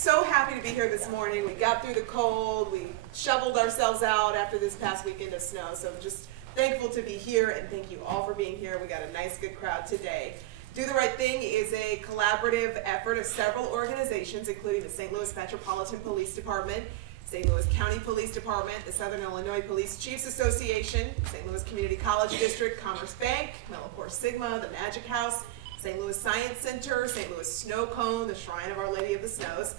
so happy to be here this morning. We got through the cold, we shoveled ourselves out after this past weekend of snow, so just thankful to be here, and thank you all for being here. We got a nice, good crowd today. Do the Right Thing is a collaborative effort of several organizations, including the St. Louis Metropolitan Police Department, St. Louis County Police Department, the Southern Illinois Police Chiefs Association, St. Louis Community College District, Commerce Bank, Melloport Sigma, the Magic House, St. Louis Science Center, St. Louis Snow Cone, the Shrine of Our Lady of the Snows,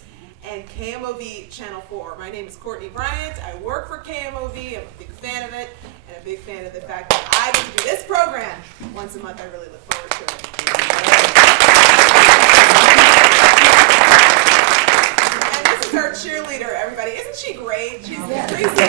and KMOV Channel 4. My name is Courtney Bryant. I work for KMOV. I'm a big fan of it, and a big fan of the fact that I get to do this program once a month. I really look forward to it. And this is our cheerleader, everybody. Isn't she great? She's crazy.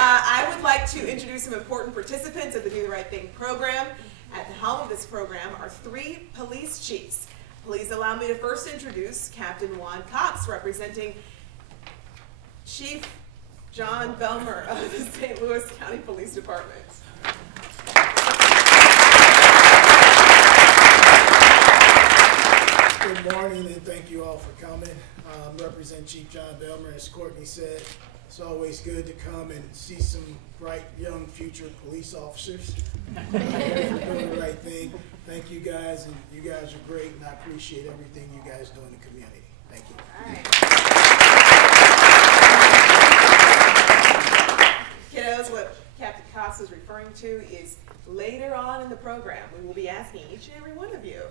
I would like to introduce some important participants of the Do the Right Thing program. At the helm of this program are 3 police chiefs. Please allow me to first introduce Captain Juan Cox, representing Chief John Belmer of the St. Louis County Police Department. Good morning, and thank you all for coming. I represent Chief John Belmer. As Courtney said, it's always good to come and see some bright, young, future police officers doing the right thing. Thank you guys, and you guys are great, and I appreciate everything you guys do in the community. Thank you. All right. Kiddos, what Captain Cox is referring to is later on in the program, we will be asking each and every one of you,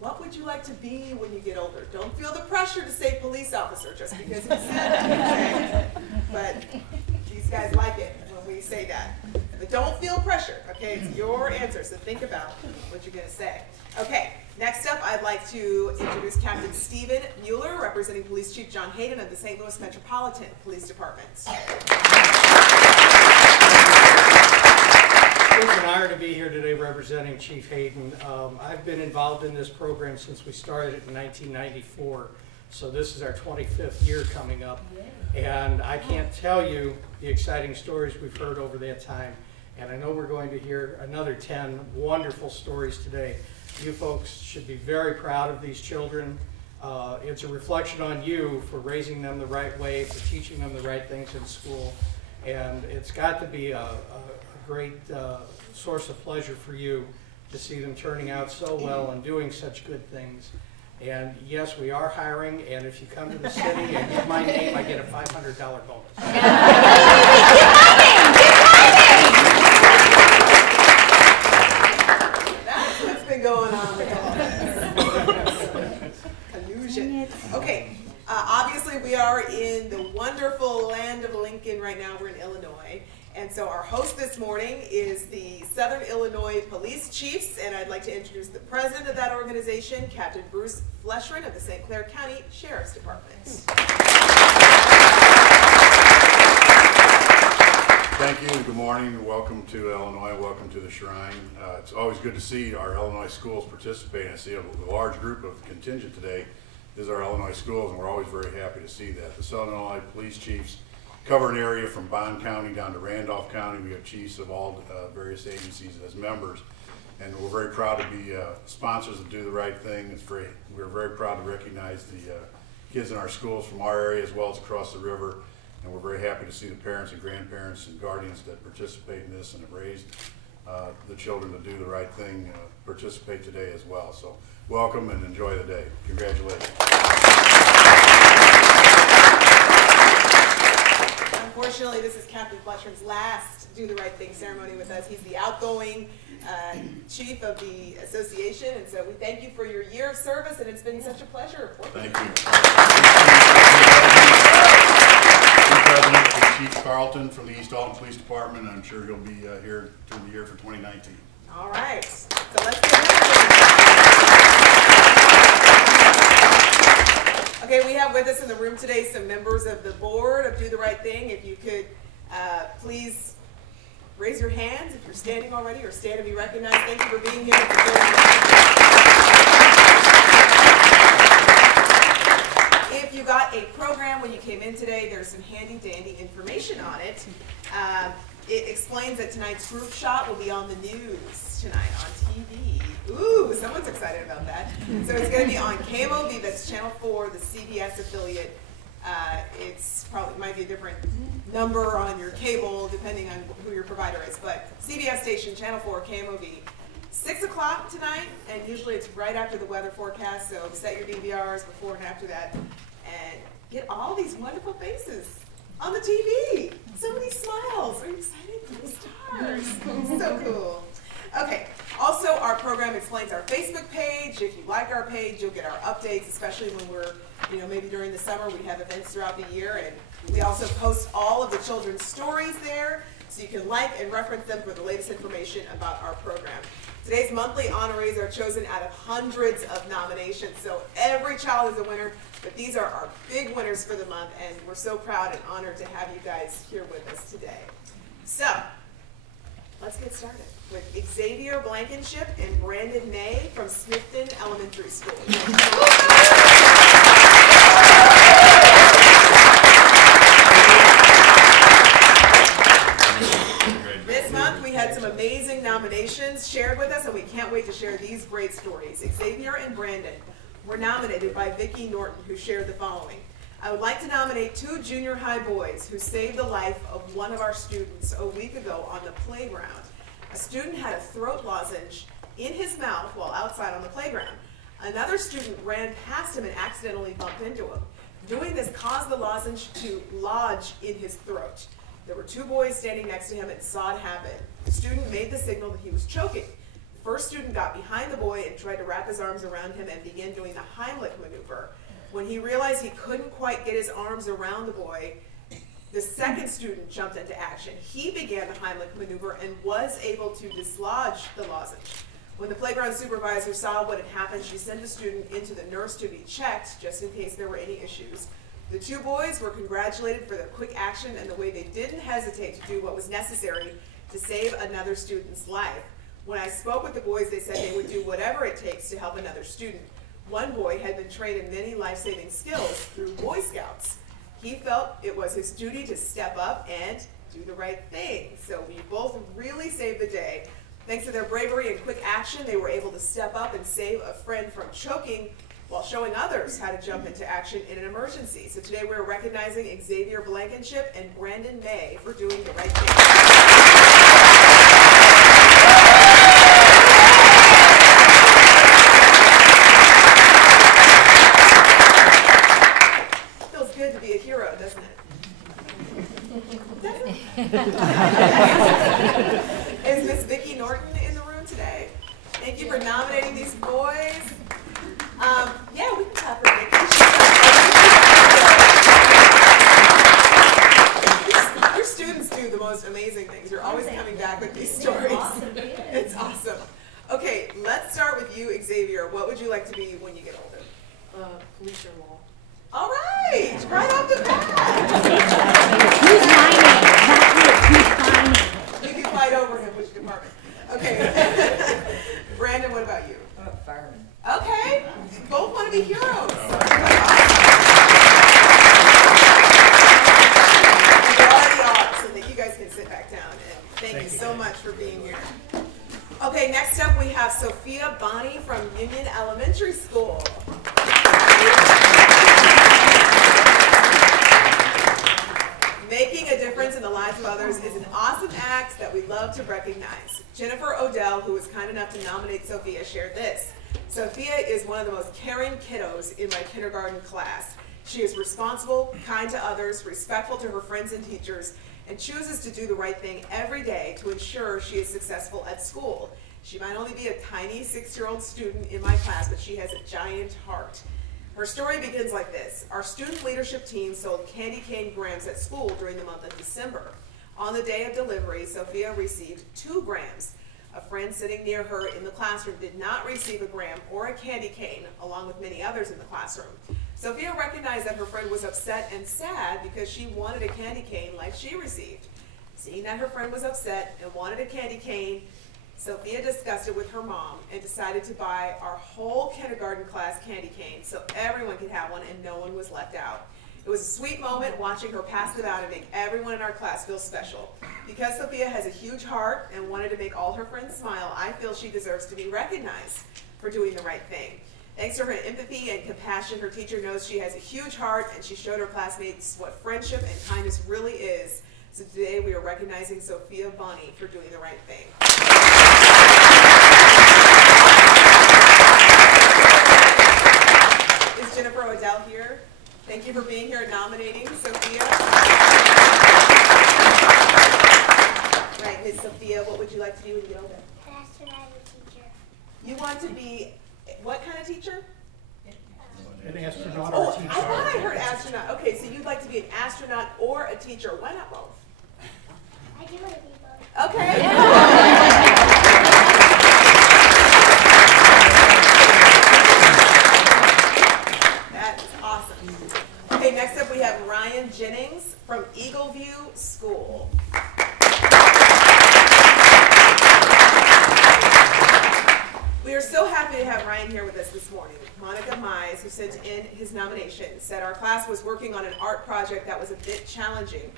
what would you like to be when you get older? Don't feel the pressure to say police officer just because you said it, okay? But these guys like it when we say that. But don't feel pressure, okay? It's your answer, so think about what you're going to say. Okay, next up, I'd like to introduce Captain Stephen Mueller, representing Police Chief John Hayden of the St. Louis Metropolitan Police Department. It's an honor to be here today representing Chief Hayden. I've been involved in this program since we started it in 1994, so this is our 25th year coming up. And I can't tell you the exciting stories we've heard over that time, and I know we're going to hear another 10 wonderful stories today. You folks should be very proud of these children. It's a reflection on you for raising them the right way, for teaching them the right things in school, and it's got to be a great source of pleasure for you to see them turning out so well and doing such good things. And yes, we are hiring, and if you come to the city and give my name, I get a $500 bonus. That's what's been going on with all this. Collusion. Okay, obviously we are in the wonderful land of Lincoln right now. We're in Illinois. And so our host this morning is the Southern Illinois Police Chiefs, and I'd like to introduce the president of that organization, Captain Bruce Fleshrin of the St. Clair County Sheriff's Department. Thank you, and good morning. Welcome to Illinois. Welcome to the Shrine. It's always good to see our Illinois schools participating. I see a large group of contingent today is our Illinois schools, and we're always very happy to see that. The Southern Illinois Police Chiefs cover an area from Bond County down to Randolph County. We have chiefs of all various agencies as members, and we're very proud to be sponsors of Do the Right Thing. We're very proud to recognize the kids in our schools from our area as well as across the river, and we're very happy to see the parents and grandparents and guardians that participate in this and have raised the children to do the right thing participate today as well. So welcome and enjoy the day. Congratulations. Unfortunately, this is Captain Fleshrin's last Do the Right Thing ceremony with us. He's the outgoing chief of the association, and so we thank you for your year of service, and it's been such a pleasure. Thank you. President Chief Carlton from the East Alton Police Department. I'm sure he'll be here through the year for 2019. All right, so let's get into it. Okay, we have with us in the room today some members of the board of Do the Right Thing. If you could please raise your hands if you're standing already, or stand to be recognized. Thank you for being here. If you got a program when you came in today, there's some handy dandy information on it. It explains that tonight's group shot will be on the news tonight on TV. Ooh, someone's excited about that. So it's going to be on KMOV, that's Channel 4, the CBS affiliate. It's probably might be a different number on your cable depending on who your provider is, but CBS station, Channel 4, KMOV. 6 o'clock tonight, and usually it's right after the weather forecast, so set your DVRs before and after that, and get all these wonderful faces on the TV. So many smiles. Are you excited for the stars? So cool. Okay, also our program explains our Facebook page. If you like our page, you'll get our updates, especially when we're, maybe during the summer, we have events throughout the year, and we also post all of the children's stories there, so you can like and reference them for the latest information about our program. Today's monthly honorees are chosen out of hundreds of nominations, so every child is a winner, but these are our big winners for the month, and we're so proud and honored to have you guys here with us today. So, let's get started with Xavier Blankenship and Brandon May from Smithton Elementary School. This month we had some amazing nominations shared with us, and we can't wait to share these great stories. Xavier and Brandon were nominated by Vicki Norton, who shared the following. I would like to nominate 2 junior high boys who saved the life of one of our students a week ago on the playground. A student had a throat lozenge in his mouth while outside on the playground. Another student ran past him and accidentally bumped into him. Doing this caused the lozenge to lodge in his throat. There were 2 boys standing next to him and saw it happen. The student made the signal that he was choking. The first student got behind the boy and tried to wrap his arms around him and began doing the Heimlich maneuver. When he realized he couldn't quite get his arms around the boy, the second student jumped into action. He began the Heimlich maneuver and was able to dislodge the lozenge. When the playground supervisor saw what had happened, she sent the student into the nurse to be checked, just in case there were any issues. The 2 boys were congratulated for their quick action and the way they didn't hesitate to do what was necessary to save another student's life. When I spoke with the boys, they said they would do whatever it takes to help another student. One boy had been trained in many life-saving skills through Boy Scouts. He felt it was his duty to step up and do the right thing. So we both really saved the day. Thanks to their bravery and quick action, they were able to step up and save a friend from choking while showing others how to jump into action in an emergency. So today we're recognizing Xavier Blankenship and Brandon May for doing the right thing. Good to be a hero, doesn't it? Is Miss Vicki Norton in the room today? Thank you for nominating these boys. Yeah, we can clap for Vicki. Your students do the most amazing things. You're always coming back with these stories. It's awesome. Okay, let's start with you, Xavier. What would you like to be when you get older? Police or law. All right, right off the bat. Who's mining? That's it, who's mining? You can fight over him, which department. Okay. Brandon, what about you? Fireman. Okay, you both want to be heroes. You already are, so that you guys can sit back down. And thank you so much for being here. Okay, next up we have Sophia Bonney from Union Elementary School. Making a difference in the lives of others is an awesome act that we love to recognize. Jennifer Odell, who was kind enough to nominate Sophia, shared this. Sophia is one of the most caring kiddos in my kindergarten class. She is responsible, kind to others, respectful to her friends and teachers, and chooses to do the right thing every day to ensure she is successful at school. She might only be a tiny 6-year-old student in my class, but she has a giant heart. Her story begins like this. Our student leadership team sold candy cane grams at school during the month of December. On the day of delivery, Sophia received 2 grams. A friend sitting near her in the classroom did not receive a gram or a candy cane, along with many others in the classroom. Sophia recognized that her friend was upset and sad because she wanted a candy cane like she received. Seeing that her friend was upset and wanted a candy cane, Sophia discussed it with her mom and decided to buy our whole kindergarten class candy cane so everyone could have one and no one was left out. It was a sweet moment watching her pass them out and make everyone in our class feel special. Because Sophia has a huge heart and wanted to make all her friends smile, I feel she deserves to be recognized for doing the right thing. Thanks to her empathy and compassion, her teacher knows she has a huge heart, and she showed her classmates what friendship and kindness really is. So today we are recognizing Sophia Bonney for doing the right thing. Is Jennifer Odell here? Thank you for being here and nominating Sophia. Right, Ms. Sophia, what would you like to do when you get older? Astronaut teacher. You want to be what kind of teacher? An astronaut or a I teacher? thought I heard astronaut. Okay, so you'd like to be an astronaut or a teacher. Why not both? I do want to be both. Okay. That's awesome. Okay, next up we have Ryan Jennings from Eagleview School. We are so happy to have Ryan here with us this morning. Monica Mize, who sent in his nomination, said our class was working on an art project that was a bit challenging.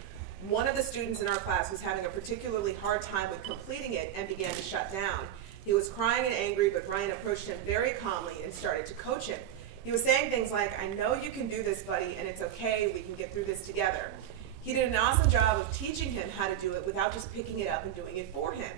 One of the students in our class was having a particularly hard time with completing it and began to shut down. He was crying and angry, but Ryan approached him very calmly and started to coach him. He was saying things like, "I know you can do this, buddy, and it's okay, we can get through this together." He did an awesome job of teaching him how to do it without just picking it up and doing it for him.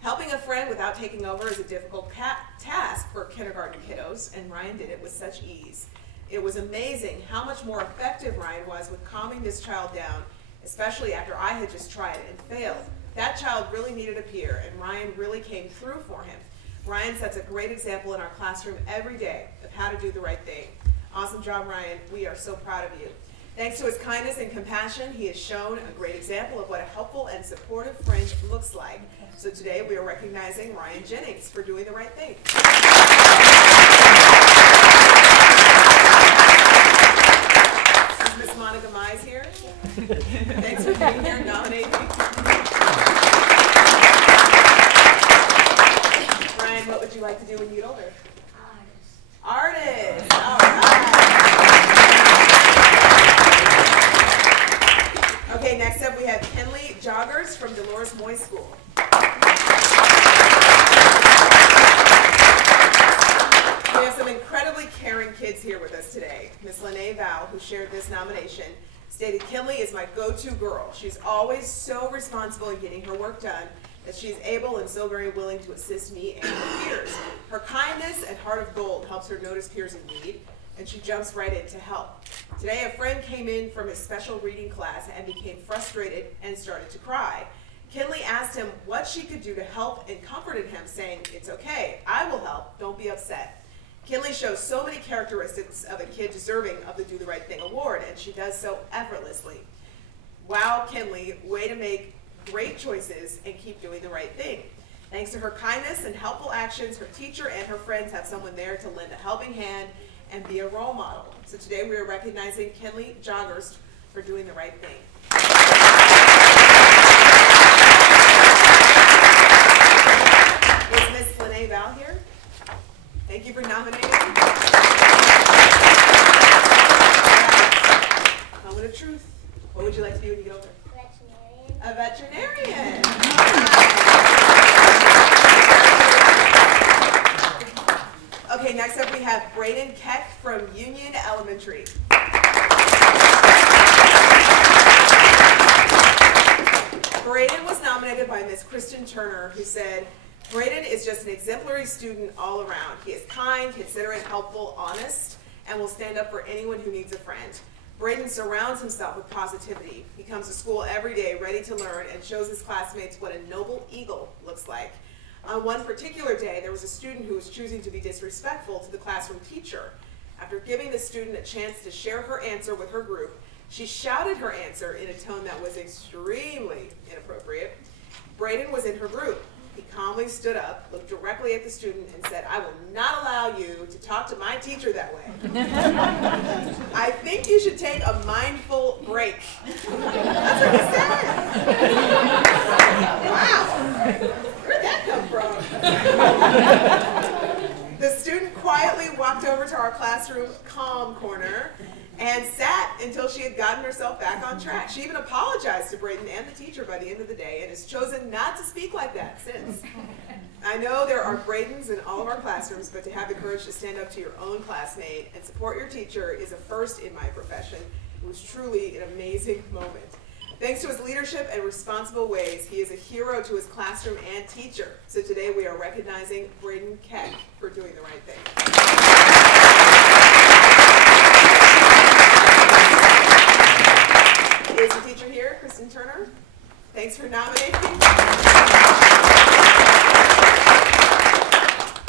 Helping a friend without taking over is a difficult task for kindergarten kiddos, and Ryan did it with such ease. It was amazing how much more effective Ryan was with calming this child down, especially after I had just tried it and failed. That child really needed a peer, and Ryan really came through for him. Ryan sets a great example in our classroom every day of how to do the right thing. Awesome job, Ryan. We are so proud of you. Thanks to his kindness and compassion, he has shown a great example of what a helpful and supportive friend looks like. So today we are recognizing Ryan Jennings for doing the right thing. Is Miss Monica Mize here? Thanks for being here and nominating me. Ryan, what would you like to do when you get older? Artist. All right. Okay, next up we have Kenley Joggers from Dolores Moy School. We have some incredibly caring kids here with us today. Miss Lene Val, who shared this nomination, stated, "Kenley is my go-to girl. She's always so responsible in getting her work done that she's able and so very willing to assist me and her peers. Her kindness and heart of gold helps her notice peers in need, and she jumps right in to help. Today, a friend came in from his special reading class and became frustrated and started to cry. Kenley asked him what she could do to help and comforted him, saying, 'It's okay, I will help, don't be upset.' Kenley shows so many characteristics of a kid deserving of the Do the Right Thing award, and she does so effortlessly. Wow, Kenley, way to make great choices and keep doing the right thing. Thanks to her kindness and helpful actions, her teacher and her friends have someone there to lend a helping hand and be a role model. So today we are recognizing Kenley Joggers for doing the right thing." Is Miss Lene Val here? Thank you for nominating me. Moment of truth. What would you like to be when you get older? Veterinarian. A veterinarian. Okay, next up we have Braden Keck from Union Elementary. Braden was nominated by Miss Kristen Turner, who said, "Braden is just an exemplary student all around. He is kind, considerate, helpful, honest, and will stand up for anyone who needs a friend. Braden surrounds himself with positivity. He comes to school every day ready to learn and shows his classmates what a noble eagle looks like. On one particular day, there was a student who was choosing to be disrespectful to the classroom teacher. After giving the student a chance to share her answer with her group, she shouted her answer in a tone that was extremely inappropriate. Braden was in her group. He calmly stood up, looked directly at the student, and said, 'I will not allow you to talk to my teacher that way. I think you should take a mindful break.'" That's what he said. Wow. Where'd that come from? The student quietly walked over to our classroom calm corner and sat until she had gotten herself back on track. She even apologized to Braden and the teacher by the end of the day and has chosen not to speak like that since. I know there are Bradens in all of our classrooms, but to have the courage to stand up to your own classmate and support your teacher is a first in my profession. It was truly an amazing moment. Thanks to his leadership and responsible ways, he is a hero to his classroom and teacher. So today we are recognizing Braden Keck for doing the right thing. Is the teacher here, Kristen Turner? Thanks for nominating.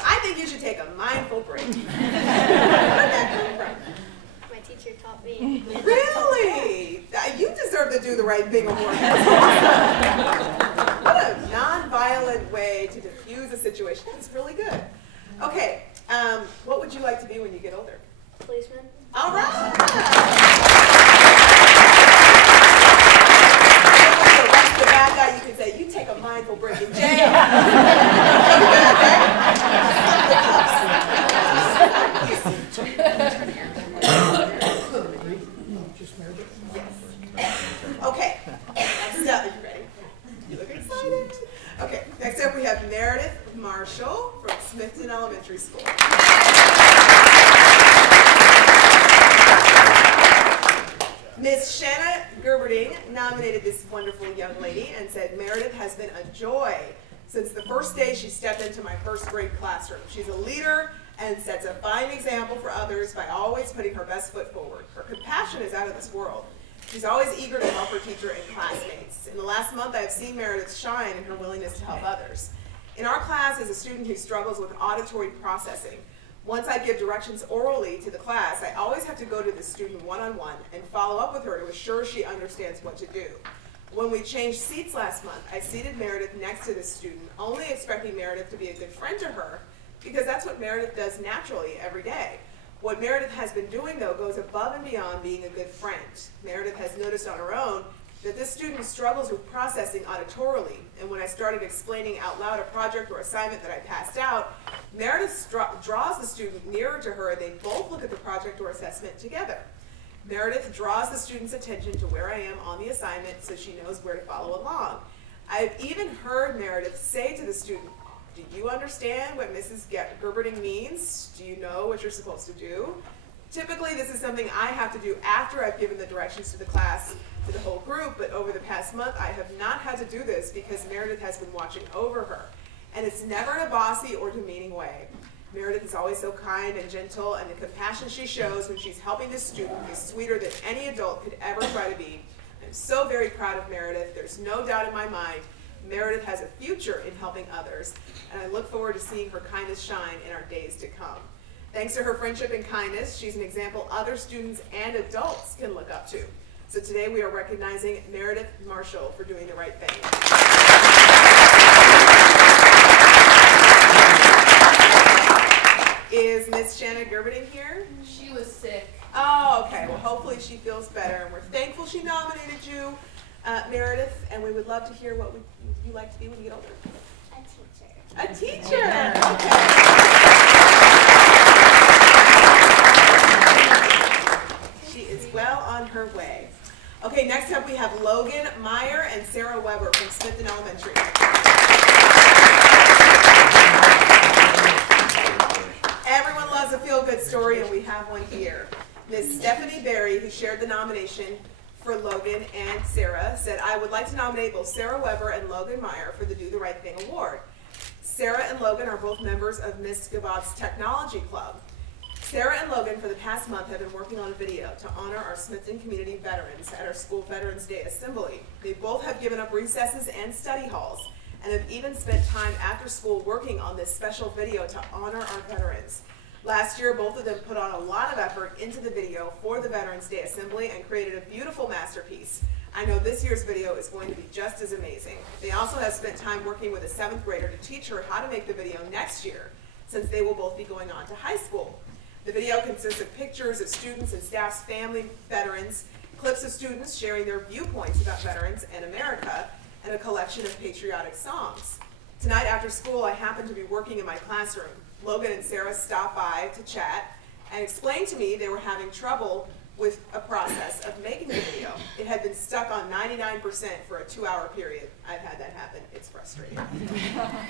I think you should take a mindful break. Where'd that come from? My teacher taught me. Really? You deserve the Do the Right Thing award. What a non-violent way to diffuse a situation. That's really good. Okay, what would you like to be when you get older? Policeman. All right. That's the bad guy. You can say, you take a mindful break in jail. Okay, next up, are you ready? You look excited. Okay, next up we have Meredith Marshall from Smithton Elementary School. Miss Shanna Gerberding nominated this wonderful young lady and said, Meredith has been a joy since the first day she stepped into my first grade classroom. She's a leader and sets a fine example for others by always putting her best foot forward. Her compassion is out of this world. She's always eager to help her teacher and classmates. In the last month, I have seen Meredith shine in her willingness to help others. In our class is a student who struggles with auditory processing. Once I give directions orally to the class, I always have to go to the student one-on-one and follow up with her to assure she understands what to do. When we changed seats last month, I seated Meredith next to the student, only expecting Meredith to be a good friend to her, because that's what Meredith does naturally every day. What Meredith has been doing, though, goes above and beyond being a good friend. Meredith has noticed on her own that this student struggles with processing auditorily, and when I started explaining out loud a project or assignment that I passed out, Meredith draws the student nearer to her and they both look at the project or assessment together. Meredith draws the student's attention to where I am on the assignment so she knows where to follow along. I've even heard Meredith say to the student, do you understand what Mrs. Gerberding means? Do you know what you're supposed to do? Typically, this is something I have to do after I've given the directions to the class, to the whole group, but over the past month, I have not had to do this because Meredith has been watching over her. And it's never in a bossy or demeaning way. Meredith is always so kind and gentle, and the compassion she shows when she's helping this student is sweeter than any adult could ever try to be. I'm so very proud of Meredith. There's no doubt in my mind Meredith has a future in helping others, and I look forward to seeing her kindness shine in our days to come. Thanks to her friendship and kindness, she's an example other students and adults can look up to. So today we are recognizing Meredith Marshall for doing the right thing. Is Miss Shanna Gerberding here? She was sick. Oh, okay. Well, hopefully she feels better, and we're thankful she nominated you, Meredith, and we would love to hear what you like to be when you get older. A teacher. A teacher. Okay. She is well on her way. Okay, next up we have Logan Meyer and Sarah Weber from Smithton Elementary. Everyone loves a feel-good story, and we have one here. Ms. Stephanie Berry, who shared the nomination for Logan and Sarah, said, I would like to nominate both Sarah Weber and Logan Meyer for the Do the Right Thing Award. Sarah and Logan are both members of Ms. Gabot's Technology Club. Sarah and Logan, for the past month, have been working on a video to honor our Smithton community veterans at our school Veterans Day Assembly. They both have given up recesses and study halls, and have even spent time after school working on this special video to honor our veterans. Last year, both of them put on a lot of effort into the video for the Veterans Day Assembly and created a beautiful masterpiece. I know this year's video is going to be just as amazing. They also have spent time working with a 7th grader to teach her how to make the video next year, since they will both be going on to high school. The video consists of pictures of students and staff's family veterans, clips of students sharing their viewpoints about veterans and America, and a collection of patriotic songs. Tonight after school, I happened to be working in my classroom. Logan and Sarah stopped by to chat and explained to me they were having trouble with a process of making the video. It had been stuck on 99% for a 2-hour period. I've had that happen. It's frustrating.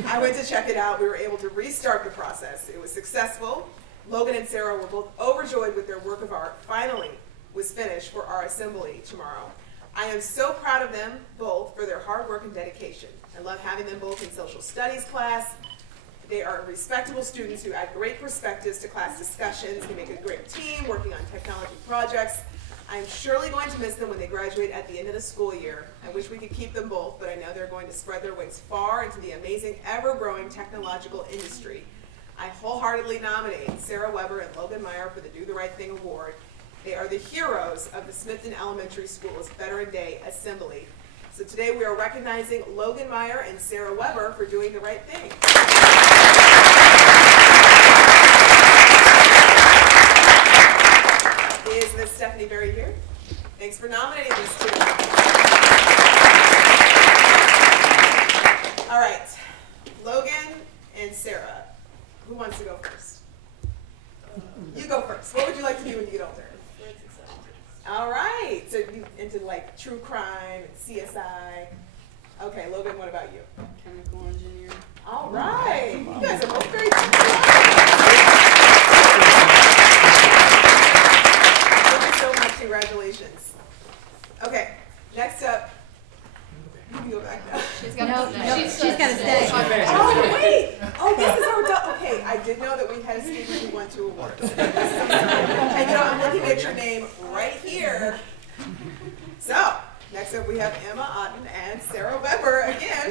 I went to check it out. We were able to restart the process. It was successful. Logan and Sarah were both overjoyed with their work of art finally was finished for our assembly tomorrow. I am so proud of them both for their hard work and dedication. I love having them both in social studies class. They are respectable students who add great perspectives to class discussions. They make a great team working on technology projects. I am surely going to miss them when they graduate at the end of the school year. I wish we could keep them both, but I know they're going to spread their wings far into the amazing, ever-growing technological industry. I wholeheartedly nominate Sarah Weber and Logan Meyer for the Do the Right Thing Award. They are the heroes of the Smithton Elementary School's Veteran Day Assembly. So today we are recognizing Logan Meyer and Sarah Weber for doing the right thing. Is Miss Stephanie Berry here? Thanks for nominating this student. All right, Logan and Sarah. Who wants to go first? You go first. What would you like to do when you get older? All right, so you into like true crime and CSI. Okay, Logan, what about you? Chemical engineer. All right, you guys are both very Thank you so much, congratulations. Okay, next up, you can go back now. She's got No, to she's got to stay. Oh, wait, oh, this is our, okay, I did know that we had a student who won 2 awards. And you know, I'm looking at your name right here. So, next up we have Emma Otten and Sarah Weber again.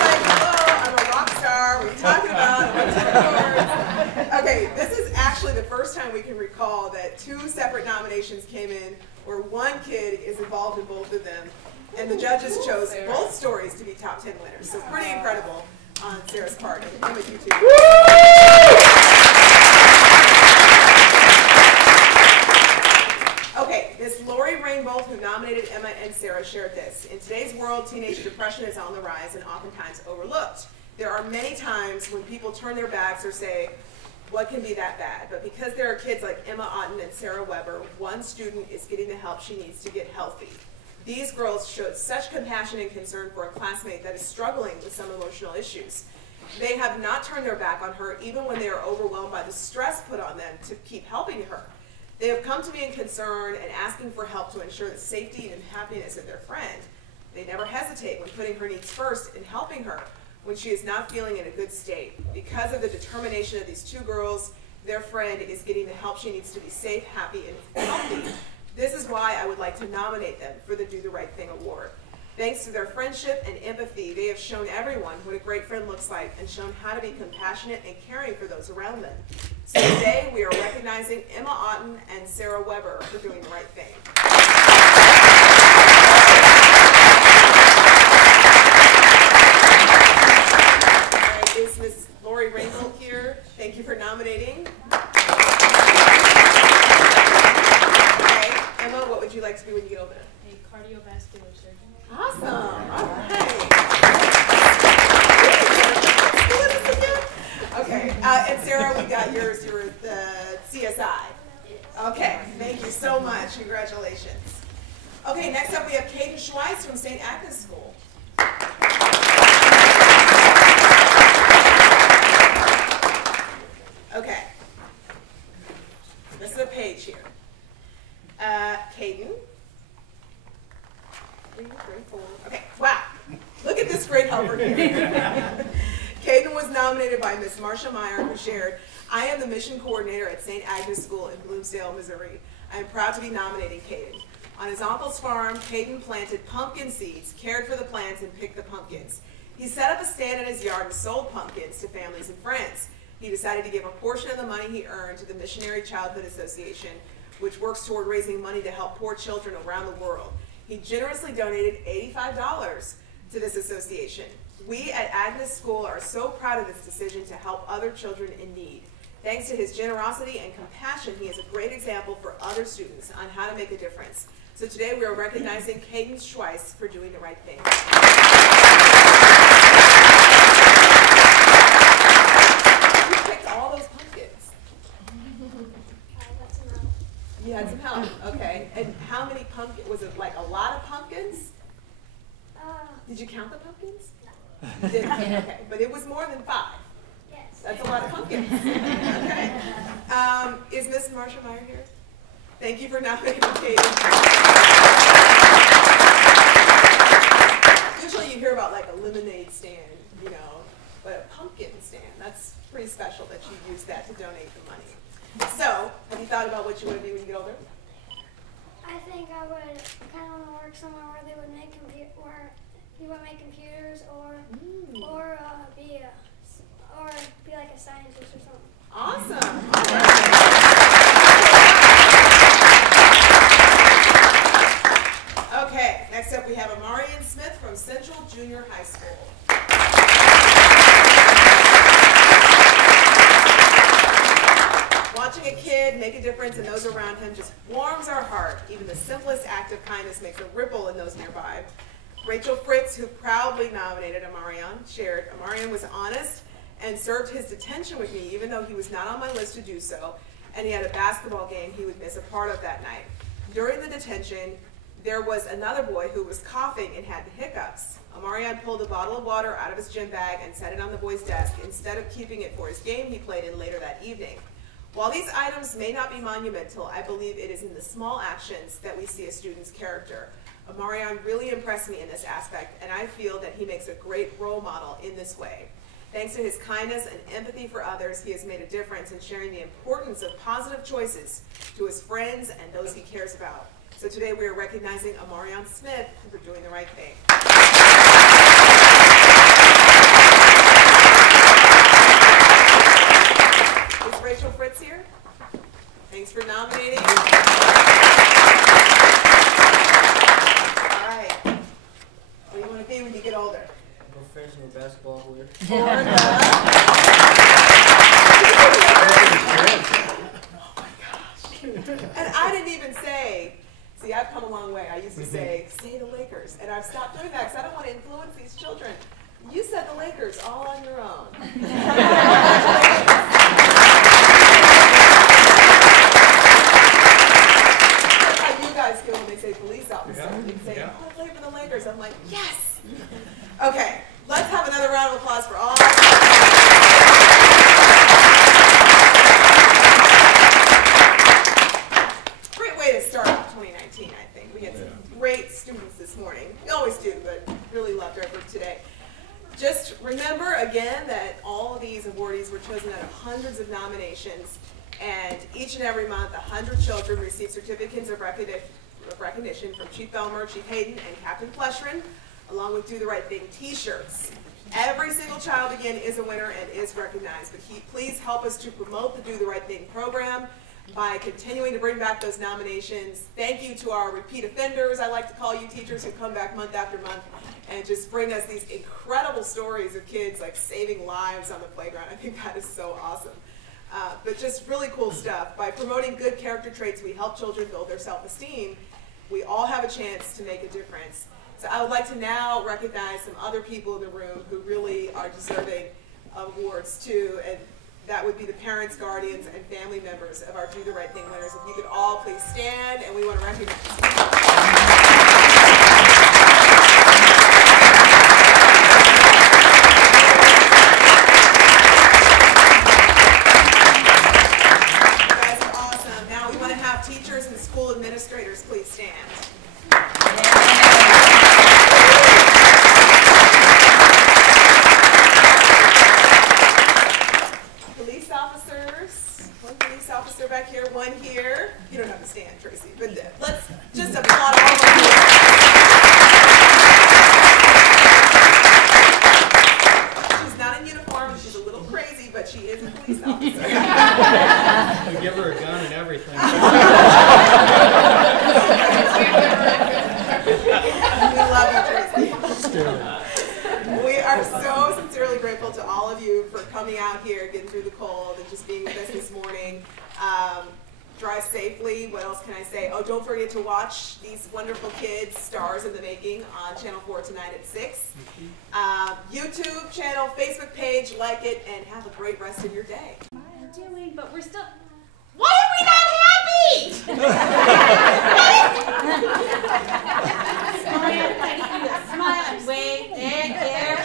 Like, hello, I'm a rock star. What are you talking about? I won 2 awards. Okay, this is actually the first time we can recall that 2 separate nominations came in where one kid is involved in both of them. And the judges chose both stories to be top 10 winners. So pretty incredible on Sarah's part. And Emma, you too. Okay, Miss Lori Rainbolt, who nominated Emma and Sarah, shared this. In today's world, teenage depression is on the rise and oftentimes overlooked. There are many times when people turn their backs or say, what can be that bad? But because there are kids like Emma Otten and Sarah Weber, one student is getting the help she needs to get healthy. These girls showed such compassion and concern for a classmate that is struggling with some emotional issues. They have not turned their back on her even when they are overwhelmed by the stress put on them to keep helping her. They have come to me in concern and asking for help to ensure the safety and happiness of their friend. They never hesitate when putting her needs first and helping her when she is not feeling in a good state. Because of the determination of these 2 girls, their friend is getting the help she needs to be safe, happy, and healthy. This is why I would like to nominate them for the Do the Right Thing Award. Thanks to their friendship and empathy, they have shown everyone what a great friend looks like and shown how to be compassionate and caring for those around them. So today we are recognizing Emma Otten and Sarah Weber for doing the right thing. All right, is Miss Lori Rainbow here? Thank you for nominating. Emma, what would you like to do when you get older? A cardiovascular surgeon. Awesome. All right. Okay. And Sarah, we got yours. You were the CSI. Okay. Thank you so much. Congratulations. Okay. Next up, we have Caden Schweiss from St. Agnes School. Okay. This is a page here. Caden. 3, 4. Okay, wow. Look at this great helper here. Caden was nominated by Miss Marcia Meyer, who shared, I am the mission coordinator at St. Agnes School in Bloomsdale, Missouri. I am proud to be nominating Caden. On his uncle's farm, Caden planted pumpkin seeds, cared for the plants, and picked the pumpkins. He set up a stand in his yard and sold pumpkins to families and friends. He decided to give a portion of the money he earned to the Missionary Childhood Association, which works toward raising money to help poor children around the world. He generously donated $85 to this association. We at Agnes School are so proud of this decision to help other children in need. Thanks to his generosity and compassion, he is a great example for other students on how to make a difference. So today we are recognizing Caden Schweiss for doing the right thing. Okay, but it was more than 5. Yes. That's a lot of pumpkins. Okay. Is Miss Marsha Meyer here? Thank you for nominating Katie. Usually you hear about like a lemonade stand, you know, but a pumpkin stand, that's pretty special that you use that to donate the money. So, have you thought about what you want to be when you get older? I think I would kind of want to work somewhere where they would make where you would make computers or be like a scientist or something. Awesome. All right. Okay, next up we have Amarian Smith from Central Junior High School. Watching a kid make a difference in those around him just warms our heart. Even the simplest act of kindness makes a ripple in those nearby. Rachel Fritz, who proudly nominated Amarian, shared, Amarian was honest and served his detention with me even though he was not on my list to do so, and he had a basketball game he would miss a part of that night. During the detention, there was another boy who was coughing and had the hiccups. Amarian pulled a bottle of water out of his gym bag and set it on the boy's desk instead of keeping it for his game he played in later that evening. While these items may not be monumental, I believe it is in the small actions that we see a student's character. Amarian really impressed me in this aspect, and I feel that he makes a great role model in this way. Thanks to his kindness and empathy for others, he has made a difference in sharing the importance of positive choices to his friends and those he cares about. So today we are recognizing Amarian Smith for doing the right thing. Is Rachel Fritz here? Thanks for nominating. All right. What do you want to be when you get older? Professional basketball player. And I didn't even say, see, I've come a long way. I used to say the Lakers. And I've stopped doing that because I don't want to influence these children. You said the Lakers all on your own. That's how you guys feel when they say police officer. You say, oh, I play for the Lakers. I'm like, yes. Okay, let's have another round of applause for all. Great way to start off 2019, I think. We had some great students this morning. We always do, but really loved our group today. Just remember again that all of these awardees were chosen out of hundreds of nominations, and each and every month 100 children receive certificates of recognition from Chief Belmer, Chief Hayden, and Captain Fleshman, along with Do the Right Thing t-shirts. Every single child, again, is a winner and is recognized, but please help us to promote the Do the Right Thing program by continuing to bring back those nominations. Thank you to our repeat offenders, I like to call you, teachers who come back month after month and just bring us these incredible stories of kids like saving lives on the playground. I think that is so awesome. But just really cool stuff. By promoting good character traits, we help children build their self-esteem. We all have a chance to make a difference. So I would like to now recognize some other people in the room who really are deserving of awards too, and that would be the parents, guardians, and family members of our Do the Right Thing winners. If you could all please stand, and we want to recognize you. Guys are awesome. Now we want to have teachers and school administrators please stand. Police officers, one police officer back here, one here. You don't have to stand, Tracy, but let's just applaud all of you. She's not in uniform, she's a little crazy, but she is a police officer. We give her a gun and everything. We love you, Tracy. We are so sincerely grateful to all of you for coming out here, getting through the cold, and just being with us this morning. Drive safely. What else can I say? Oh, don't forget to watch these wonderful kids, Stars in the Making, on Channel 4 tonight at 6. YouTube channel, Facebook page, like it, and have a great rest of your day. Doing, but we're still. Why are we not happy? Smile, I need you to smile. Wait, there.